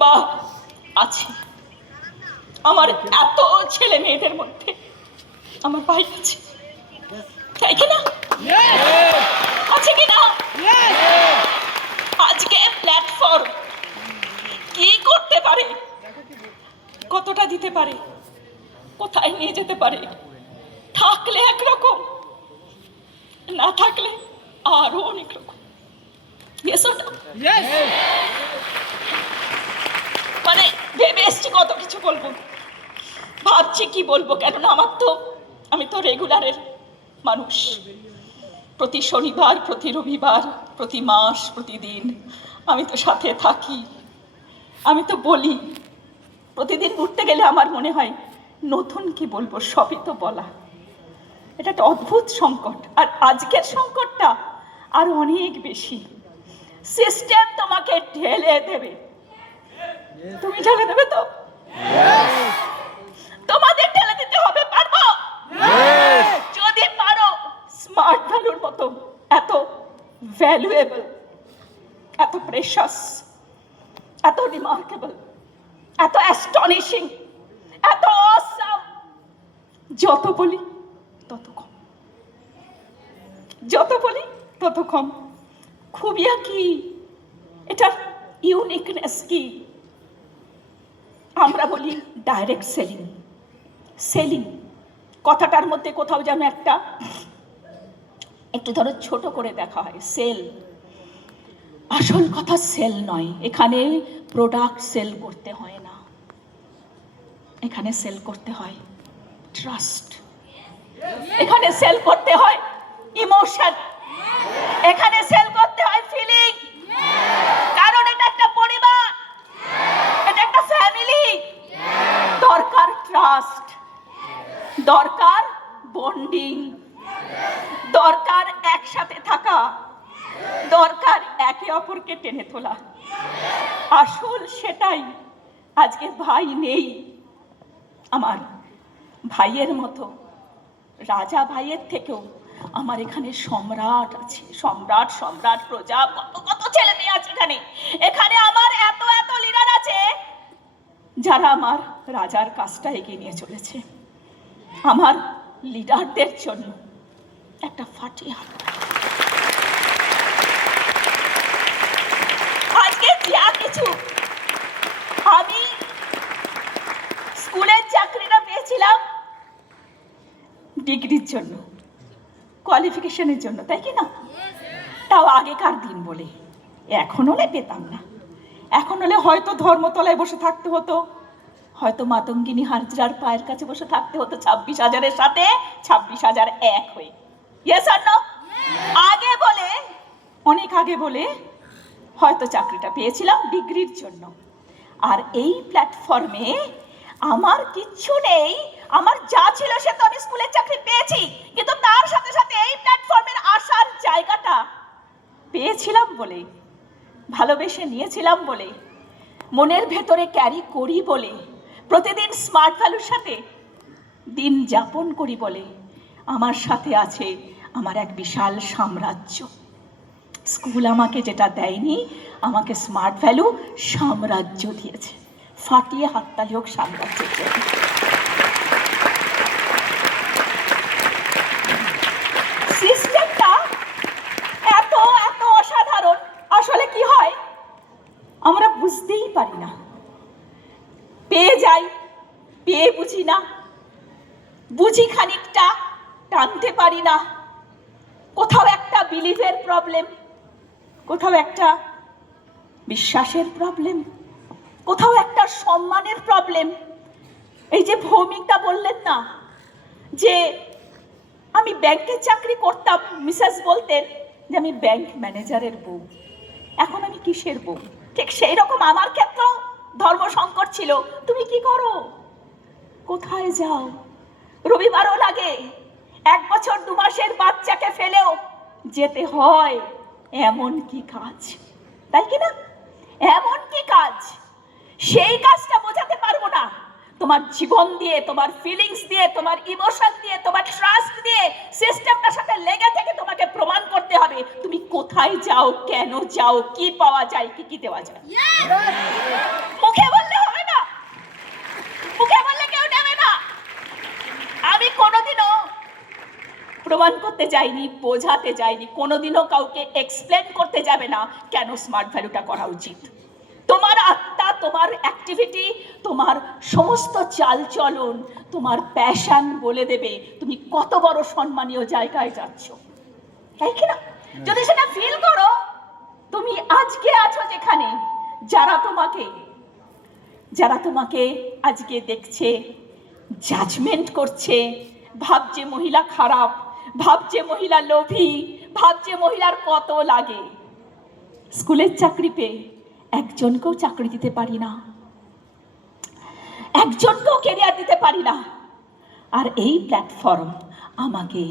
বা আছে। আমার এত ছেলে মেয়েদের মধ্যে আমার ভাই আছে, তাই কিনা? আছে কিনা? আজকে প্ল্যাটফর্ম কি করতে পারে, কতটা দিতে পারে, কোথায় নিয়ে যেতে পারে, থাকলে একরকম, না থাকলে আরো অনেক রকম। মানে ভেবে এসছি কত কিছু বলবো, ভাবছি কি বলবো, কেননা আমি তো রেগুলারের মানুষ। প্রতি শনিবার, প্রতি রবিবার, প্রতি মাস, প্রতিদিন আমি তো সাথে থাকি, আমি তো বলি। প্রতিদিন উঠতে গেলে আমার মনে হয় নতুন কি বলবো, সবই তো বলা। এটা একটা অদ্ভুত সংকট, আর আজকের সংকটটা আর অনেক বেশি। সিস্টেম তোমাকে ঢেলে দেবে, তুমি ঢেলে দেবে তো? তোমাদের ঢেলে দিতে হবে, পারবো? যদি পারো, স্মার্ট ভ্যালুর মতো এত ভ্যালুয়েবল, এত প্রেশাস, এত রিমার্কেবল, এত অ্যাস্টনিশিং, এত অসাম, যত বলি তত কম, যত বলি তত কম। খুবিয়া কি, এটার ইউনিকনেস কি? আমরা বলি ডাইরেক্ট সেলিং। সেলিং কথাটার মধ্যে কোথাও যেন একটু ধরো ছোট করে দেখা হয়, সেল। আসল কথা সেল নয়, এখানে প্রোডাক্ট সেল করতে হয় না, এখানে সেল করতে হয় ট্রাস্ট, এখানে সেল করতে হয় ইমোশন, এখানে সেল করতে হয় ফিলিং। কারণ এটা একটা পরিবার, এটা একটা ফ্যামিলি। দরকার ট্রাস্ট, দরকার বন্ডিং, দরকার একসাথে থাকা, দরকার একে অপরকে টেনে তোলা। আসল সেটাই। আজকে ভাই নেই, আমার ভাইয়ের মতো, রাজা ভাইয়ের থেকেও আমার এখানে সম্রাট আছে, সম্রাট, সম্রাট, প্রজা, কত কত ছেলে মেয়ে আছে এখানে। এখানে আমার এত এত লিডার আছে যারা আমার রাজার কাজটা এগিয়ে নিয়ে চলেছে। আমার লিডারদের জন্য একটা ফাটিয়ে হাত। আজকে যা কিছু আমি স্কুলের চাকরিটা পেয়েছিলাম ডিগ্রির জন্য, কোয়ালিফিকেশনের জন্য, তাই কি না? তাও আগেকার দিন বলে, এখন হলে পেতাম না। এখন হলে হয়তো ধর্মতলায় বসে থাকতে হতো, হয়তো মাতঙ্গিনী হাজরার পায়ের কাছে বসে থাকতে হতো 26,000-এর সাথে 26,000 এক হয়ে। ইয়েস আর নো? আগে বলে, অনেক আগে বলে হয়তো চাকরিটা পেয়েছিলাম ডিগ্রির জন্য। আর এই প্ল্যাটফর্মে আমার কিচ্ছু নেই, আমার যা ছিল সে তো আমি স্কুলের চাকরি পেয়েছি, কিন্তু তার সাথে সাথে এই প্ল্যাটফর্মের আসার জায়গাটা পেয়েছিলাম বলে, ভালোবেসে নিয়েছিলাম বলে, মনের ভেতরে ক্যারি করি বলে, প্রতিদিন স্মার্ট ভ্যালুর সাথে দিন যাপন করি বলে আমার সাথে আছে আমার এক বিশাল সাম্রাজ্য। স্কুল আমাকে যেটা দেয়নি, আমাকে স্মার্ট ভ্যালু সাম্রাজ্য দিয়েছে। ফাটিয়ে হাততালি হোক সাম্রাজ্যের জন্য। সিস্টেমটা এত এত অসাধারণ, আসলে কি হয় আমরা বুঝতেই পারি না। পেয়ে যাই, পেয়ে বুঝি না, বুঝি খানিকটা, টানতে পারি না। কোথাও একটা বিলিভের প্রবলেম, কোথাও একটা বিশ্বাসের প্রবলেম, কোথাও একটা সম্মানের প্রবলেম। এই যে ভৌমিকদা বললেন না যে আমি ব্যাংকে চাকরি করতাম, মিসেস বলতেন যে আমি ব্যাংক ম্যানেজারের বউ, এখন আমি কিসের বউ? ঠিক সেই রকম আমার ক্ষেত্রেও ধর্ম সংকট ছিল। তুমি কি করো, কোথায় যাও? রবিবারও লাগে, 1 বছর 2 মাসের বাচ্চাকে ফেলেও যেতে হয়। এমন কি কাজ, তাই কিনা? এমন কি কাজ? সেই কাজটা বোঝাতে পারবো না তোমার জীবন দিয়ে, তোমার ফিলিংস দিয়ে, তোমার ইমোশন দিয়ে, তোমার ট্রাস্ট দিয়ে। সিস্টেমটার সাথে লেগে থেকে তোমাকে প্রমাণ করতে হবে তুমি কোথায় কোথায় যাও, কেন যাও, কি পাওয়া যায়, কি কি দেওয়া যায়। মুখে বললে হবে না, মুখে বললে কেউ নেবে না। আমি কোনোদিনও প্রমাণ করতে যাইনি, বোঝাতে যাইনি, কোনোদিনও কাউকে এক্সপ্লেন করতে যাবে না কেন স্মার্ট ভ্যালুটা করা উচিত। তোমার আত্মা, তোমার অ্যাক্টিভিটি, তোমার সমস্ত চালচলন, তোমার প্যাশন বলে দেবে তুমি কত বড় সম্মানীয় জায়গায় যাচ্ছ, তাই কিনা? যদি সেটা ফিল করো, তুমি আজকে আছো যেখানে, যারা তোমাকে আজকে দেখছে, জাজমেন্ট করছে, ভাবছে মহিলা খারাপ, ভাবছে মহিলা লোভী, ভাবছে মহিলার কত লাগে, স্কুলের চাকরি পেয়ে একজনকেও চাকরি দিতে পারি না, একজনকেও কেরিয়ার দিতে পারি না। আর এই প্ল্যাটফর্ম আমাকে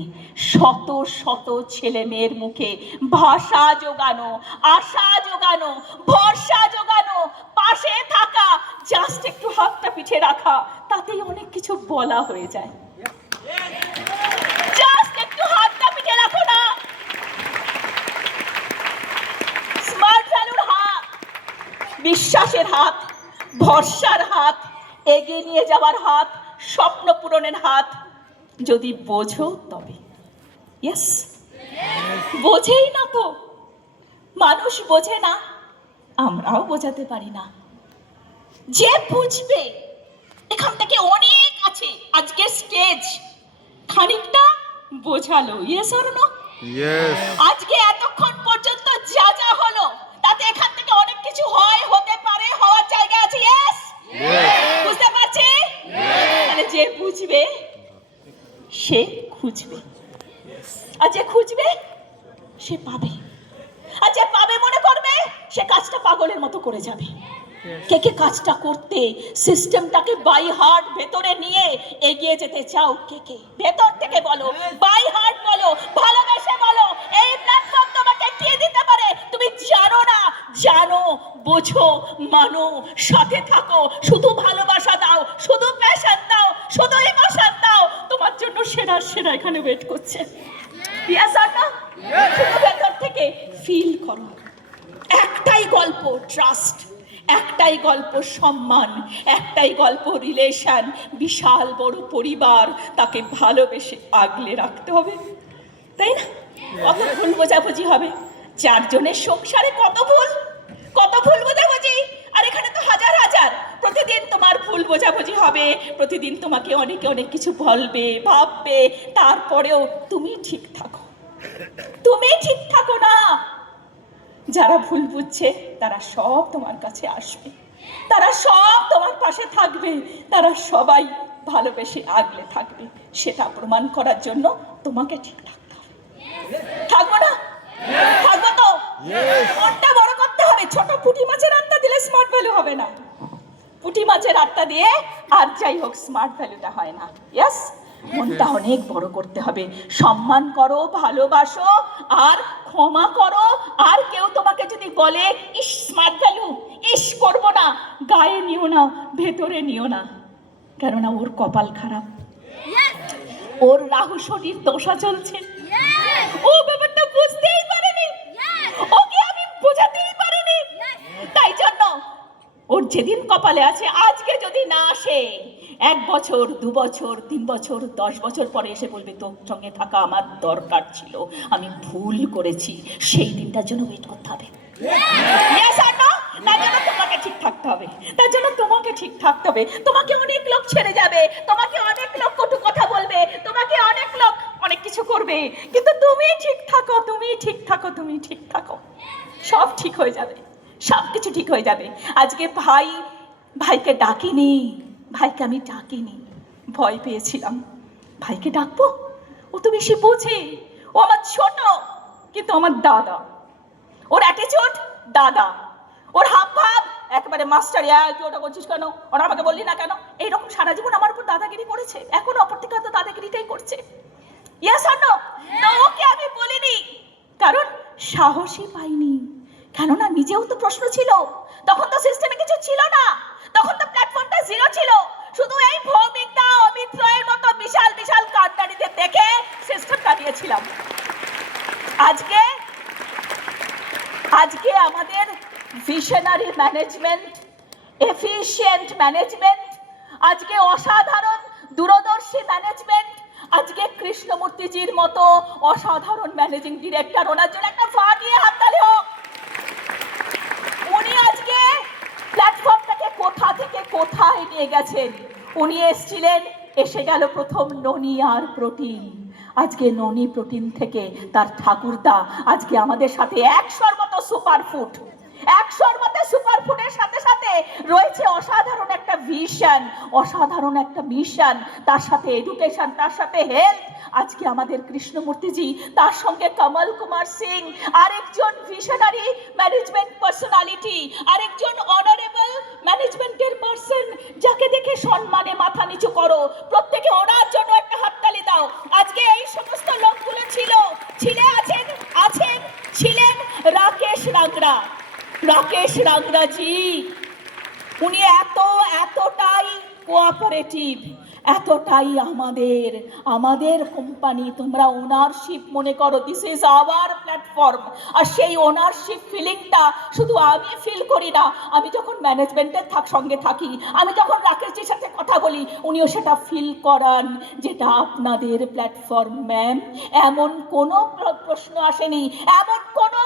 শত শত ছেলে মেয়ের মুখে ভাষা জোগানো, আশা জোগানো, ভরসা জোগানো, পাশে থাকা, জাস্ট একটু হাতটা পিঠে রাখা, তাতেই অনেক কিছু বলা হয়ে যায়। জাস্ট একটু হাতটা পিঠে রাখো না, স্মার্ট ভ্যালুর হাত, বিশ্বাসের হাত, ভরসার হাত, এগিয়ে নিয়ে যাওয়ার হাত, স্বপ্ন পূরণের হাত, যদি বোঝো তবে। ইয়েস, বোঝেই না তো, মানুষ বোঝে না, আমরাও বোঝাতে পারি না। যে বুঝবে, এখান থেকে অনেক আছে, আজকে স্টেজ খানিকটা বোঝালো। Yes or no? ইয়েস। আজকে এতক্ষণ পর্যন্ত যা যা হলো, তাতে এখান থেকে অনেক কিছু হয়, হতে পারে, হওয়ার জায়গা আছে। ইয়েস, বুঝতে পারছে? তাহলে যে বুঝবে সে খুঁজবে, আর যে খুঁজবে সে পাবে, আর যে পাবে মনে করবে সে কাজটা পাগলের মতো করে যাবে। কে কে কাজটা করতে, সিস্টেমটাকে বাই হার্ট ভেতরে নিয়ে এগিয়ে যেতে চাও? কে কে ভেতর থেকে বলো, বাই হার্ট বলো, ভালোবেসে বলো। এই প্ল্যাটফর্ম তোমাকে কে দিতে পারে? তুমি জানো না, জানো, বোঝো, মানো, সাথে থাকো, শুধু ভালোবাসা দাও, শুধু প্যাশন দাও, শুধু ইমোশন দাও, তোমার জন্য সেরা সেরা এখানে ওয়েট করছে। ইয়েস আর না? শুধু ভেতর থেকে ফিল করো। একটাই গল্প ট্রাস্ট, একটাই গল্প সম্মান, একটাই গল্প রিলেশন, বিশাল বড় পরিবার, তাকে ভালোবেসে আগলে রাখতে হবে, তাই না? কত ভুল বোঝাবুঝি হবে, চারজনের সংসারে কত ভুল বোঝাবুঝি, আর এখানে তো হাজার হাজার। প্রতিদিন তোমার ভুল বোঝাবুঝি হবে, প্রতিদিন তোমাকে অনেকে অনেক কিছু বলবে, ভাববে, তারপরেও তুমি ঠিক থাকো, তুমি ঠিক থাকো না। যারা ভুল বুঝছে তারা সব তোমার কাছে আসবে, তারা সব তোমার পাশে থাকবে, তারা সবাই ভালোবেসে আগলে থাকবে। সেটা প্রমাণ করার জন্য তোমাকে ঠিক থাকতে হবে। থাকবো না? থাকবো তো? মনটা বড় করতে হবে। ছোট পুঁটি মাছের আত্মা দিলে স্মার্ট ভ্যালু হবে না, পুঁটি মাছের আত্মা দিয়ে আর যাই হোক স্মার্ট ভ্যালুটা হয় না। ইয়েস, মনটা অনেক বড় করতে হবে। সম্মান করো, ভালোবাসো, আর ক্ষমা করো। আর কেউ তোমাকে যদি বলে ইস স্মার্ট ভ্যালু, ইস করবো না, গায়ে নিও না, ভেতরে নিও না, কেননা ওর কপাল খারাপ, ওর রাহু শনির দশা চলছে, ও ব্যাপারটা বুঝতেই পারেনি, ওকে আমি বোঝাতেই পারিনি। তাই জন্য ওর যেদিন কপালে আছে, আজকে যদি না আসে, 1 বছর 2 বছর 3 বছর 10 বছর পরে এসে বলবে তোর সঙ্গে থাকা আমার দরকার ছিল, আমি ভুল করেছি। সেই দিনটার জন্য ওয়েট করতে হবে। Yes or no? তার জন্য তোমাকে ঠিক থাকতে হবে, তার জন্য তোমাকে ঠিক থাকতে হবে। তোমাকে অনেক লোক ছেড়ে যাবে, তোমাকে অনেক লোক কটু কথা বলবে, তোমাকে অনেক লোক অনেক কিছু করবে, কিন্তু তুমি ঠিক থাকো, তুমি ঠিক থাকো, তুমি ঠিক থাকো, সব ঠিক হয়ে যাবে, সব কিছু ঠিক হয়ে যাবে। আজকে ভাইকে ডাকিনি, ভাইকে আমি ডাকিনি, ভয় পেয়েছিলাম। ভাইকে ডাকবো, ও তো বেশি বোঝে, ও আমার ছোট কিন্তু আমার দাদা, ওর অ্যাটিটিউড দাদা, ওর হাব ভাব একেবারে মাস্টার। ওটা করছিস কেন, ওরা আমাকে বললি না কেন, এইরকম সারা জীবন আমার উপর দাদাগিরি করেছে, এখন অপর থেকে হয়তো দাদাগিরিটাই করছে। ইয়েস আর নো? তো ওকে আমি বলিনি, কারণ সাহসই পাইনি, কেননা নিজেও তো প্রশ্ন ছিল, তখন তো সিস্টেমে কিছু ছিল না, তখন তো প্ল্যাটফর্মটা জিরো ছিল। শুধু এই ভৌমিক দা, অমিত রায়ের মতো বিশাল বিশাল কান্ডারিদের দেখে সিস্টেমটা দিয়েছিলাম। আজকে আজকে আমাদের ভিশনারি ম্যানেজমেন্ট, এফিশিয়েন্ট ম্যানেজমেন্ট, আজকে অসাধারণ দূরদর্শী ম্যানেজমেন্ট, আজকে কৃষ্ণমূর্তিজির মতো অসাধারণ ম্যানেজিং ডিরেক্টর, ওনার জন্য একটা ফাটিয়ে হাততালি হোক। উনি আজকে প্ল্যাটফর্মটাকে কোথা থেকে কোথায় নিয়ে গেছেন। উনি এসেছিলেন, এসে গেল প্রথম ননি আর প্রোটিন, আজকে ননি প্রোটিন থেকে তার ঠাকুরদা আজকে আমাদের সাথে 100-র মতো সুপারফুড, 100-র মতো সুপারফুডের সাথে সাথে রয়েছে অসাধারণ একটা ভিশন, অসাধারণ একটা মিশন, তার সাথে এডুকেশন, তার সাথে হেলথ। আজকে আমাদের কৃষ্ণমূর্তিজি, তার সঙ্গে কমল কুমার সিং, আরেকজন ভিশনারি ম্যানেজমেন্ট পার্সোনালিটি, আরেকজন অনারেবল ম্যানেজমেন্টের পার্সন, যাকে দেখে সম্মানে মাথা নিচু করো। প্রত্যেকে ওনার জন্য একটা হাততালি দাও। আজকে এই সমস্ত লোকগুলো ছিলেন রাকেশ রাংরা। রাকেশ রাংরাজি উনি এতটাই কোঅপারেটিভ, এতটাই আমাদের কোম্পানি, তোমরা ওনারশিপ মনে করো, দিস ইজ আওয়ার প্ল্যাটফর্ম। আর সেই ওনারশিপ ফিলিংটা শুধু আমি ফিল করি না, আমি যখন ম্যানেজমেন্টের সঙ্গে থাকি, আমি যখন রাকেশজির সাথে কথা বলি, উনিও সেটা ফিল করান, যেটা আপনাদের প্ল্যাটফর্ম ম্যাম। এমন কোনো প্রশ্ন আসেনি, এমন কোনো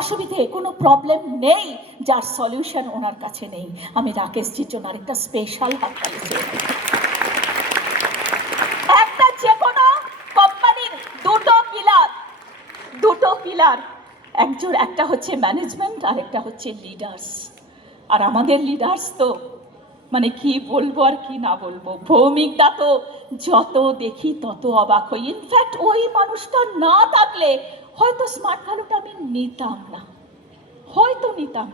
অসুবিধে, কোনো প্রবলেম নেই যার সলিউশন ওনার কাছে নেই। আমি রাকেশজির জন্য আরেকটা স্পেশাল হাততালি চাই। একটা যে কোনো কোম্পানির দুটো পিলার, একটা হচ্ছে ম্যানেজমেন্ট আর একটা হচ্ছে লিডার্স। আর আমাদের লিডার্স তো মানে কি বলবো আর কি না বলবো, ভৌমিকদা তো যত দেখি তত অবাক হই। ইনফ্যাক্ট ওই মানুষটা না থাকলে হয়তো স্মার্ট ভ্যালুটা আমি নিতাম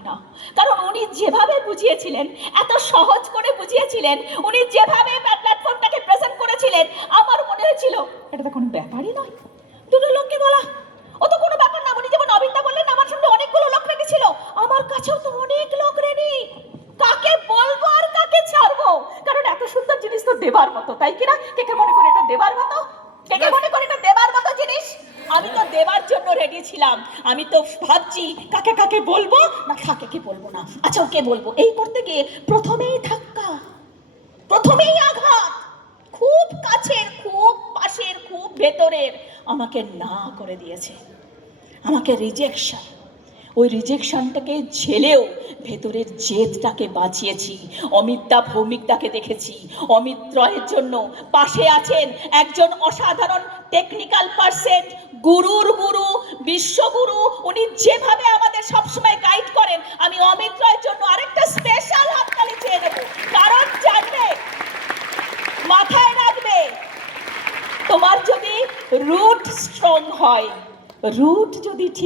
না, কারণ উনি যেভাবে বুঝিয়েছিলেন, এত সহজ করে বুঝিয়েছিলেন, উনি যেভাবে প্ল্যাটফর্মটাকে প্রেজেন্ট করেছিলেন, আমার মনে হয়েছিল এটা তো কোনো ব্যাপারই নয়, দুটো লোককে বলা, ও তো কোনো ব্যাপার না। উনি যেমন অবিদ্যা বললেন, আমার সামনে অনেকগুলো লোক রেডি ছিল, আমার কাছেও তো অনেক লোক রেডি, কাকে বলবো আর কাকে ছাড়বো? কারণ এত সুন্দর জিনিস তো দেবার মতো, তাই কিনা? কে মনে করে এটা দেবার মতো? কে মনে করে এটা দেবার মতো জিনিস? আমি তো দেবার জন্য রেডি ছিলাম। আমি তো ভাবছি কাকে বলবো না কাকে বলবো না, আচ্ছা ওকে বলবো। এই করতে গিয়ে প্রথমেই ধাক্কা, প্রথমেই আঘাত, খুব কাছের, খুব পাশের, খুব ভেতরের আমাকে না করে দিয়েছে, আমাকে রিজেকশন। ওই রিজেকশনটাকে ঝেলেও ভেতরের জেদটাকে বাঁচিয়েছি। অমিতদা, ভৌমিকদাকে দেখেছি, অমিত রয়ের জন্য পাশে আছেন একজন অসাধারণ টেকনিক্যাল পার্সন, গুরুর গুরু, বিশ্বগুরু। উনি যেভাবে আমাদের সবসময় গাইড করেন, আমি অমিত রয়ের জন্য আরেকটা স্পেশাল হাততালি চেয়ে নেব। কারণ জানবে, মাথায় রাখবে, তোমার যদি রুট স্ট্রং হয়, রুট যদি ঠিক